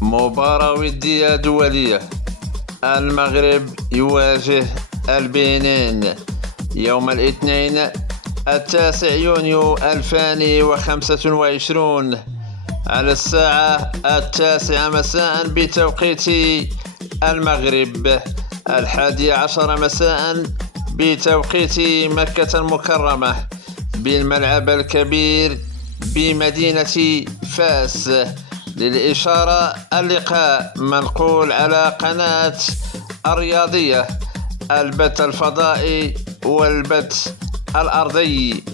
مباراة ودية دولية. المغرب يواجه البنين يوم الاثنين 9 يونيو 2025 على الساعة 9 مساء بتوقيت المغرب، 11 مساء بتوقيت مكة المكرمة، بالملعب الكبير بمدينة فاس. للإشارة، اللقاء منقول على قناة الرياضية، البث الفضائي والبث الأرضي.